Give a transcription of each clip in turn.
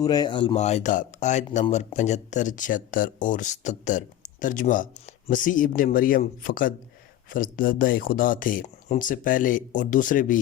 سورہ المائدہ آیت نمبر 75، 76 اور 77۔ ترجمہ: مسیح ابن مریم فقط فرزندہ خدا تھے۔ ان سے پہلے اور دوسرے بھی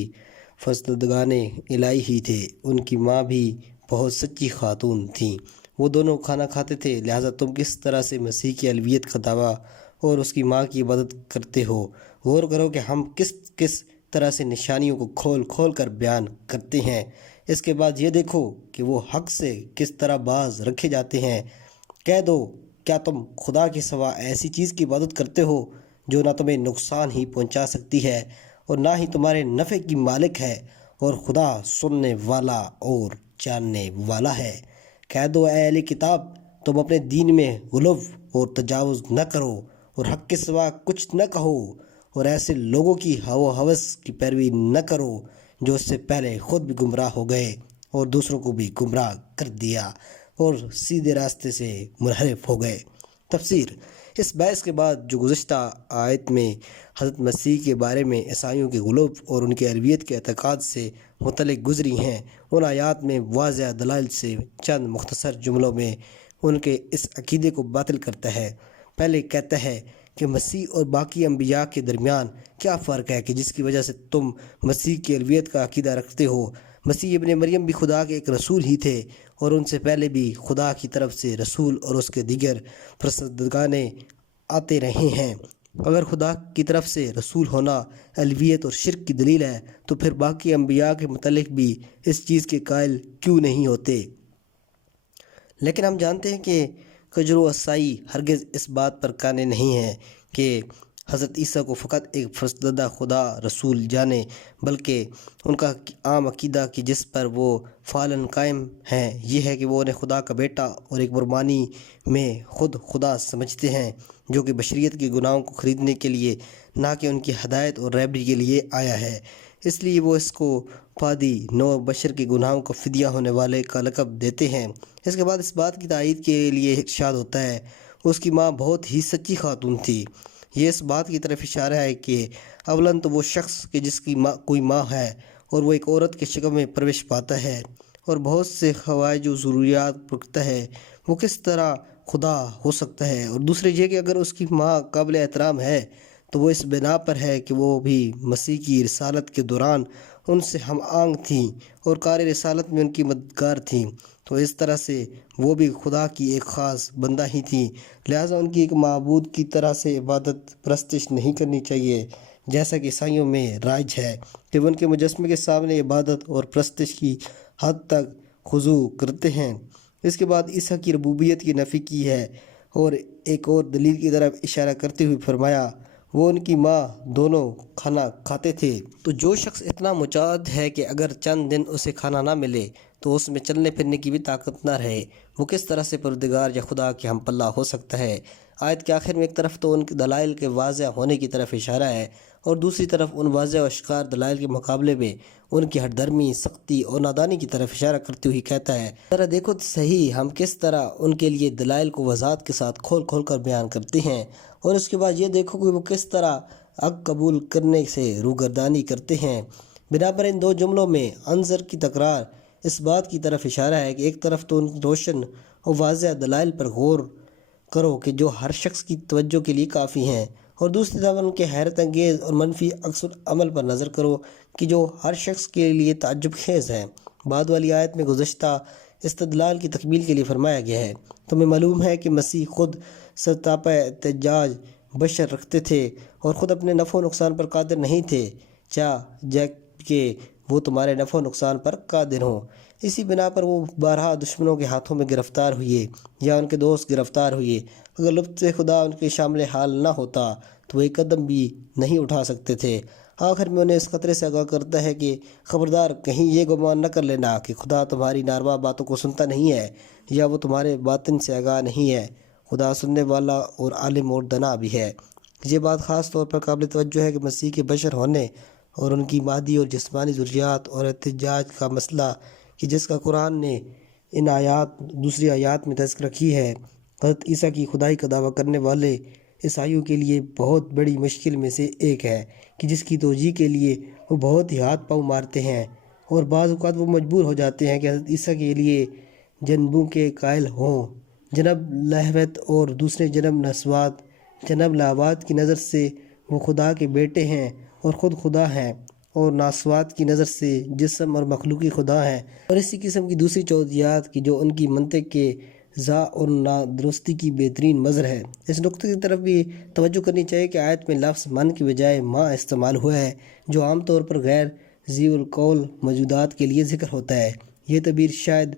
فرزندگان الہی ہی تھے۔ ان کی ماں بھی بہت سچی خاتون تھیں۔ وہ دونوں کھانا کھاتے تھے، لہٰذا تم کس طرح سے مسیح کی الوہیت کا دعویٰ اور اس کی ماں کی عبادت کرتے ہو؟ غور کرو کہ ہم کس طرح سے نشانیوں کو کھول کھول کر بیان کرتے ہیں۔ اس کے بعد یہ دیکھو کہ وہ حق سے کس طرح باز رکھے جاتے ہیں۔ کہہ دو، کیا تم خدا کے سوا ایسی چیز کی عبادت کرتے ہو جو نہ تمہیں نقصان ہی پہنچا سکتی ہے اور نہ ہی تمہارے نفع کی مالک ہے، اور خدا سننے والا اور جاننے والا ہے؟ کہہ دو، اے اہل کتاب، تم اپنے دین میں غلو اور تجاوز نہ کرو اور حق کے سوا کچھ نہ کہو، اور ایسے لوگوں کی ہوا و ہوس کی پیروی نہ کرو جو اس سے پہلے خود بھی گمراہ ہو گئے اور دوسروں کو بھی گمراہ کر دیا اور سیدھے راستے سے منحرف ہو گئے۔ تفسیر: اس بحث کے بعد جو گزشتہ آیت میں حضرت مسیح کے بارے میں عیسائیوں کے غلو اور ان کے الوہیت کے اعتقاد سے متعلق گزری ہیں، ان آیات میں واضح دلائل سے چند مختصر جملوں میں ان کے اس عقیدے کو باطل کرتا ہے۔ پہلے کہتا ہے کہ مسیح اور باقی انبیاء کے درمیان کیا فرق ہے کہ جس کی وجہ سے تم مسیح کی الوہیت کا عقیدہ رکھتے ہو؟ مسیح ابن مریم بھی خدا کے ایک رسول ہی تھے، اور ان سے پہلے بھی خدا کی طرف سے رسول اور اس کے دیگر فرزندگان آتے رہے ہیں۔ اگر خدا کی طرف سے رسول ہونا الوہیت اور شرک کی دلیل ہے تو پھر باقی انبیاء کے متعلق بھی اس چیز کے قائل کیوں نہیں ہوتے؟ لیکن ہم جانتے ہیں کہ کجر و عیسائی ہرگز اس بات پر قانے نہیں ہیں کہ حضرت عیسیٰ کو فقط ایک فرزندہ خدا رسول جانے، بلکہ ان کا عام عقیدہ کہ جس پر وہ فعلاً قائم ہیں یہ ہے کہ وہ انہیں خدا کا بیٹا اور ایک برمانی میں خود خدا سمجھتے ہیں، جو کہ بشریت کے گناہوں کو خریدنے کے لیے نہ کہ ان کی ہدایت اور رہبری کے لیے آیا ہے۔ اس لیے وہ اس کو پادی نو بشر کے گناہوں کا فدیہ ہونے والے کا لقب دیتے ہیں۔ اس کے بعد اس بات کی تائید کے لیے ارشاد ہوتا ہے، اس کی ماں بہت ہی سچی خاتون تھی۔ یہ اس بات کی طرف اشارہ ہے کہ اولاً تو وہ شخص کہ جس کی کوئی ماں ہے اور وہ ایک عورت کے شکل میں پرورش پاتا ہے اور بہت سے خوائج و ضروریات رکھتا ہے، وہ کس طرح خدا ہو سکتا ہے؟ اور دوسرے یہ کہ اگر اس کی ماں قابل احترام ہے تو وہ اس بنا پر ہے کہ وہ بھی مسیح کی رسالت کے دوران ان سے ہم آہنگ تھیں اور کار رسالت میں ان کی مددگار تھیں، تو اس طرح سے وہ بھی خدا کی ایک خاص بندہ ہی تھیں، لہٰذا ان کی ایک معبود کی طرح سے عبادت پرستش نہیں کرنی چاہیے، جیسا کہ عیسائیوں میں رائج ہے کہ وہ ان کے مجسمے کے سامنے عبادت اور پرستش کی حد تک خضوع کرتے ہیں۔ اس کے بعد عیسیٰ کی ربوبیت کی نفی کی ہے اور ایک اور دلیل کی طرف اشارہ کرتے ہوئے فرمایا، وہ ان کی ماں دونوں کھانا کھاتے تھے۔ تو جو شخص اتنا مجاہد ہے کہ اگر چند دن اسے کھانا نہ ملے تو اس میں چلنے پھرنے کی بھی طاقت نہ رہے، وہ کس طرح سے پروردگار یا خدا کے ہم پلہ ہو سکتا ہے؟ آیت کے آخر میں ایک طرف تو ان کے دلائل کے واضح ہونے کی طرف اشارہ ہے اور دوسری طرف ان واضح و اشکار دلائل کے مقابلے میں ان کی ہٹ درمی، سختی اور نادانی کی طرف اشارہ کرتے ہوئے کہتا ہے، ذرا دیکھو تو صحیح ہم کس طرح ان کے لیے دلائل کو وضاحت کے ساتھ کھول کھول کر بیان کرتے ہیں، اور اس کے بعد یہ دیکھو کہ وہ کس طرح حق قبول کرنے سے روگردانی کرتے ہیں۔ بنابر ان دو جملوں میں عنصر کی تکرار اس بات کی طرف اشارہ ہے کہ ایک طرف تو ان روشن اور واضح دلائل پر غور کرو کہ جو ہر شخص کی توجہ کے لیے کافی ہیں، اور دوسری طرف ان کے حیرت انگیز اور منفی عکس العمل پر نظر کرو کہ جو ہر شخص کے لیے تعجب خیز ہیں۔ بعد والی آیت میں گزشتہ استدلال کی تکمیل کے لیے فرمایا گیا ہے، تمہیں معلوم ہے کہ مسیح خود سرتاپا احتجاج بشر رکھتے تھے اور خود اپنے نفع و نقصان پر قادر نہیں تھے، کہ وہ تمہارے نفع و نقصان پر قادر ہوں۔ اسی بنا پر وہ بارہا دشمنوں کے ہاتھوں میں گرفتار ہوئے یا ان کے دوست گرفتار ہوئے۔ اگر لطف خدا ان کے شامل حال نہ ہوتا تو وہ ایک قدم بھی نہیں اٹھا سکتے تھے۔ آخر میں انہیں اس خطرے سے آگاہ کرتا ہے کہ خبردار کہیں یہ گمان نہ کر لینا کہ خدا تمہاری ناروا باتوں کو سنتا نہیں ہے یا وہ تمہارے باطن سے آگاہ نہیں ہے، خدا سننے والا اور عالم اور دانا بھی ہے۔ یہ بات خاص طور پر قابل توجہ ہے کہ مسیح کے بشر ہونے اور ان کی مادی اور جسمانی ضروریات اور احتجاج کا مسئلہ کہ جس کا قرآن نے ان دوسری آیات میں تذکرہ کی ہے، حضرت عیسیٰ کی خدائی کا دعویٰ کرنے والے عیسائیوں کے لیے بہت بڑی مشکل میں سے ایک ہے کہ جس کی توجیہ کے لیے وہ بہت ہی ہاتھ پاؤں مارتے ہیں، اور بعض اوقات وہ مجبور ہو جاتے ہیں کہ حضرت عیسیٰ کے لیے جنبوں کے قائل ہوں۔ جنب لہوت اور دوسرے جنب نسوات، جنب لاوات کی نظر سے وہ خدا کے بیٹے ہیں اور خود خدا ہیں، اور ناسوات کی نظر سے جسم اور مخلوقی خدا ہیں، اور اسی قسم کی دوسری چوتھیات کی جو ان کی منطق کے ضاع اور نادرستی کی بہترین مظہر ہے۔ اس نقطے کی طرف بھی توجہ کرنی چاہیے کہ آیت میں لفظ من کی بجائے ماں استعمال ہوا ہے، جو عام طور پر غیر ذی القول موجودات کے لیے ذکر ہوتا ہے۔ یہ تعبیر شاید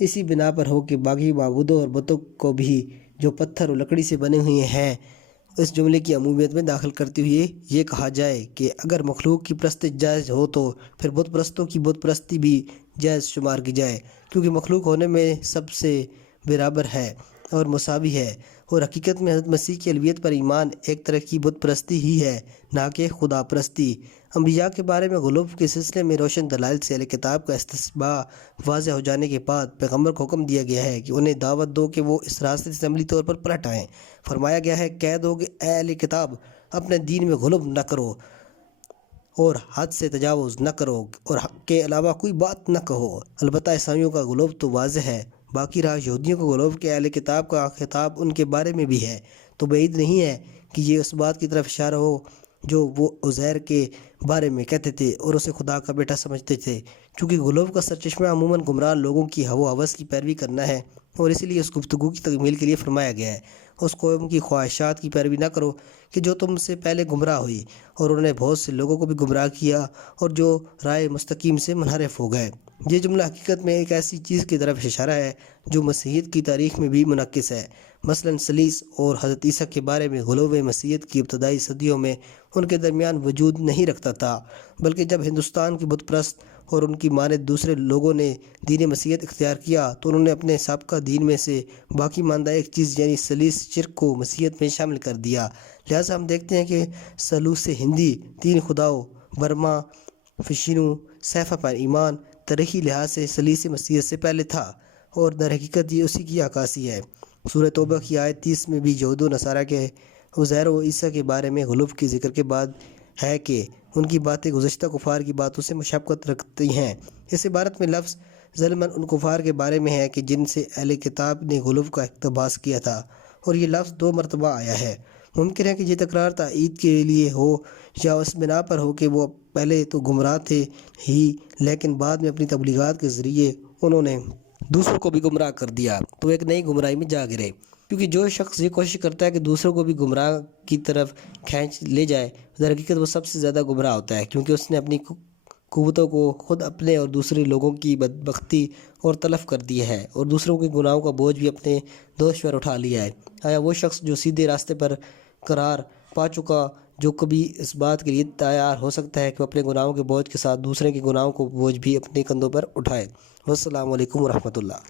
اسی بنا پر ہو کہ باقی معبودوں اور بتوں کو بھی جو پتھر اور لکڑی سے بنے ہوئے ہیں اس جملے کی عمومیت میں داخل کرتے ہوئے یہ کہا جائے کہ اگر مخلوق کی پرستش جائز ہو تو پھر بت پرستوں کی بت پرستی بھی جائز شمار کی جائے، کیونکہ مخلوق ہونے میں سب سے برابر ہے اور مساوی ہے، اور حقیقت میں حضرت مسیح کی الوہیت پر ایمان ایک طرح کی بت پرستی ہی ہے، نہ کہ خدا پرستی۔ انبیاء کے بارے میں غلو کے سلسلے میں روشن دلائل سے اہل کتاب کا استشباہ واضح ہو جانے کے بعد پیغمبر کو حکم دیا گیا ہے کہ انہیں دعوت دو کہ وہ اس راستے سے عملی طور پر پلٹ آئیں۔ فرمایا گیا ہے، کہہ دو کہ اے اہل کتاب، اپنے دین میں غلو نہ کرو اور حد سے تجاوز نہ کرو اور حق کے علاوہ کوئی بات نہ کہو۔ البتہ عیسائیوں کا غلو تو واضح ہے، باقی رہا یہودیوں کا غلو کہ اہل کتاب کا خطاب ان کے بارے میں بھی ہے، تو بعید نہیں ہے کہ یہ اس بات کی طرف اشارہ ہو جو وہ عزیر کے بارے میں کہتے تھے اور اسے خدا کا بیٹا سمجھتے تھے، چونکہ غلو کا سرچشمہ عموماً گمراہ لوگوں کی ہوا و ہوس کی پیروی کرنا ہے، اور اسی لیے اس گفتگو کی تکمیل کے لیے فرمایا گیا ہے، اس قوم کی خواہشات کی پیروی نہ کرو کہ جو تم سے پہلے گمراہ ہوئی، اور انہوں نے بہت سے لوگوں کو بھی گمراہ کیا اور جو رائے مستقیم سے منحرف ہو گئے۔ یہ جملہ حقیقت میں ایک ایسی چیز کی طرف اشارہ ہے جو مسیحیت کی تاریخ میں بھی منعکس ہے۔ مثلاً سلیس اور حضرت عیسیٰ کے بارے میں غلو مسیحیت کی ابتدائی صدیوں میں ان کے درمیان وجود نہیں رکھتا تھا، بلکہ جب ہندوستان کے بت پرست اور ان کی مانند دوسرے لوگوں نے دین مسیحیت اختیار کیا تو انہوں نے اپنے سابقہ دین میں سے باقی ماندہ ایک چیز یعنی سلیس شرک کو مسیحیت میں شامل کر دیا۔ لہٰذا ہم دیکھتے ہیں کہ سلوس ہندی، تین خداؤں، برما، وشنو، سیفا پر ایمان تاریخی لحاظ سے سلیس مسیحیت سے پہلے تھا، اور در حقیقت یہ اسی کی عکاسی ہے۔ سورہ توبہ کی آیت 30 میں بھی یہود و نصارہ کے عزیر و عیسیٰ کے بارے میں غلو کے ذکر کے بعد ہے کہ ان کی باتیں گزشتہ کفار کی باتوں سے مشابہت رکھتی ہیں۔ اس عبارت میں لفظ ظلماً ان کفار کے بارے میں ہے کہ جن سے اہل کتاب نے غلو کا اقتباس کیا تھا، اور یہ لفظ 2 مرتبہ آیا ہے۔ ممکن ہے کہ یہ تکرار تائید کے لیے ہو یا اس بنا پر ہو کہ وہ پہلے تو گمراہ تھے ہی، لیکن بعد میں اپنی تبلیغات کے ذریعے انہوں نے دوسروں کو بھی گمراہ کر دیا تو ایک نئی گمراہی میں جا گرے، کیونکہ جو شخص یہ کوشش کرتا ہے کہ دوسروں کو بھی گمراہ کی طرف کھینچ لے جائے، در حقیقت وہ سب سے زیادہ گمراہ ہوتا ہے، کیونکہ اس نے اپنی قوتوں کو خود اپنے اور دوسرے لوگوں کی بدبختی اور تلف کر دیا ہے، اور دوسروں کے گناہوں کا بوجھ بھی اپنے دوش پر اٹھا لیا ہے۔ آیا وہ شخص جو سیدھے راستے پر قرار پا چکا جو کبھی اس بات کے لیے تیار ہو سکتا ہے کہ وہ اپنے گناہوں کے بوجھ کے ساتھ دوسرے کے گناہوں کو بوجھ بھی اپنے کندھوں پر اٹھائے؟ والسلام علیکم ورحمۃ اللہ۔